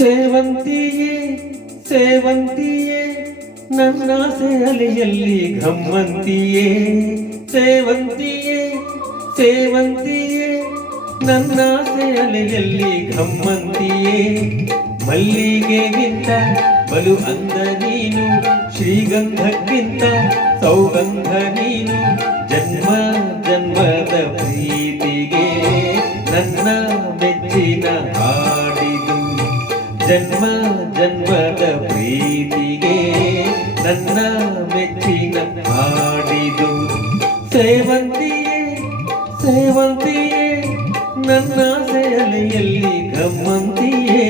ಸೇವಂತಿಯೇ ಸೇವಂತಿಯೇ ನನ್ನಾಸೆ ಅಲೆಯಲ್ಲಿ ಘಮ್ಮಂತಿಯೇ ಸೇವಂತಿಯೇ ಸೇವಂತಿಯೇ ನನ್ನಾಸೆ ಅಲೆಯಲ್ಲಿ ಘಮ್ಮಂತಿಯೇ ಮಲ್ಲಿಗೆಗಿಂತ ಬಲು ಅಂದ ನೀನು ಶ್ರೀಗಂಧಕ್ಕಿಂತ ಸೌಗಂಧ ನೀನು ಜನ್ಮ ಜನ್ಮದ ಪ್ರೀತಿಗೆ ನನ್ನ ಮೆಚ್ಚಿನ ಹಾಡಿದು ಜನ್ಮ ಜನ್ಮದ ಪ್ರೀತಿಗೆ ನನ್ನ ಮೆಚ್ಚಿನ ಹಾಡಿದು ಸೇವಂತಿಯೇ ಸೇವಂತಿಯೇ ನನ್ನ ಸೇಲೆಯಲ್ಲಿ ಗಮ್ಮಂತಿಯೇ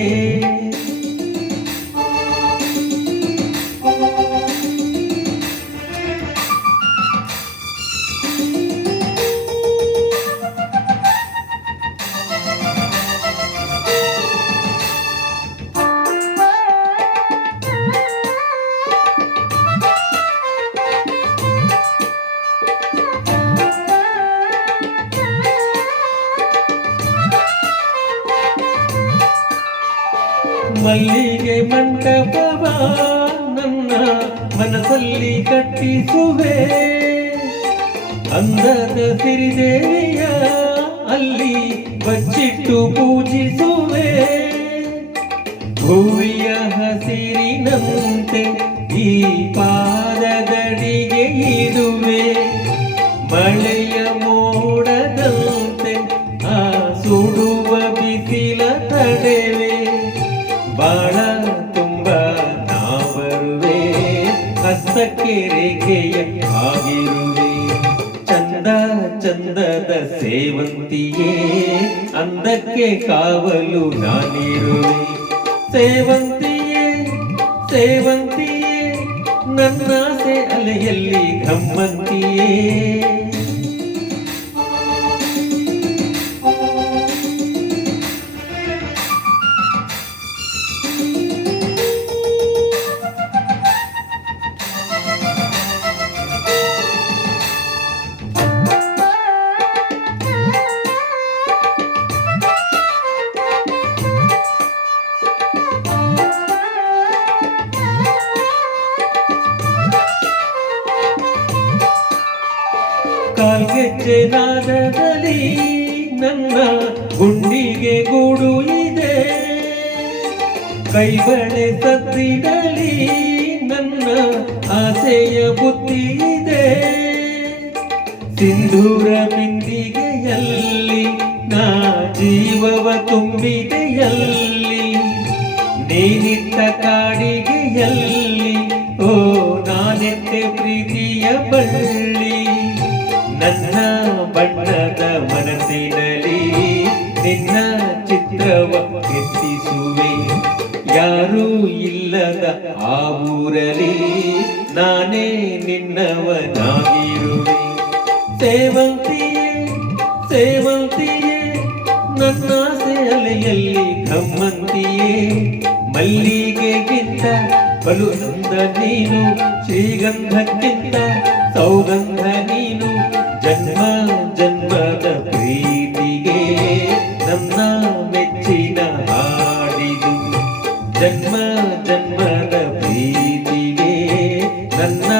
ಮಲ್ಲಿಗೆ ಮಂಟಪವ ನನ್ನ ಮನಸ್ಸಲ್ಲಿ ಕಟ್ಟಿಸುವೆ ಅಂದದ ಸಿರಿದೇವಿಯ ಅಲ್ಲಿ ಬಚ್ಚಿಟ್ಟು ಪೂಜಿಸುವೆ ಭೂಮಿಯ ಹಸಿರಿನಂತೆ ಈ ಪಾದದಡಿಗೆ ಇಡುವೆ ಮಳೆಯ ಮೋಡದಂತೆ ಆ ಸುಡುವ ಬಿಸಿಲ ತಡೆವೆ ಬಾಳ ತುಂಬ ನಾ ಬರುವೆ ಹಸ್ತಕ್ಕೆ ರೇಖೆಯ ಆಗಿರುವೆ ಚಂದ ಚಂದದ ಸೇವಂತಿಯೇ ಅಂದಕ್ಕೆ ಕಾವಲು ನಾನಿರುವೆ ಸೇವಂತಿಯೇ ಸೇವಂತಿಯೇ ನನ್ನಾಸೆ ಅಲೆಯಲ್ಲಿ ಘಮ್ಮಂತಿಯೇ ಕಾಲ್ಗೆಜ್ಜೆ ನಾದದಲ್ಲಿ ನನ್ನ ಗುಂಡಿಗೆ ಗೂಡು ಇದೆ ಕೈಬಳೆ ಸದ್ದಿನಲ್ಲಿ ನನ್ನ ಆಸೆಯ ಬುದ್ಧಿ ಇದೆ ಸಿಂಧೂರ ಬಿಂದಿಗೆಯಲ್ಲಿ ನಾ ಜೀವವ ತುಂಬಿದೆಯಲ್ಲಿ ನೀನಿಟ್ಟ ಕಾಡಿಗೆಯಲ್ಲಿ ಓ ನಾನೆತ್ತೆ ಪ್ರೀತಿಯ ಬಳ್ಳಿ ನನ್ನ ಬಣ್ಣದ ಮನಸ್ಸಿನಲ್ಲಿ ನಿನ್ನ ಚಿತ್ರವ ಕೆತ್ತಿಸುವೆ ಯಾರೂ ಇಲ್ಲದ ಆ ಊರಲ್ಲಿ ನಾನೇ ನಿನ್ನವನಾಗಿರುವೆ ಸೇವಂತಿಯೇ ಸೇವಂತಿಯೇ ನನ್ನ ಸೇಲೆಯಲ್ಲಿ ಘಮ್ಮಂತಿಯೇ ಮಲ್ಲಿಗೆಗಿಂತ ಬಲು ಅಂದ ನೀನು ಶ್ರೀಗಂಧಕ್ಕಿಂತ ಸೌಗಂಧ ನೀನು ಜನ್ಮ ಜನ್ಮದ ಪ್ರೀತಿಗೆ ನನ್ನ ಮೆಚ್ಚಿನ ಹಾಡಿದು ಜನ್ಮ ಜನ್ಮದ ಪ್ರೀತಿಗೆ ನನ್ನ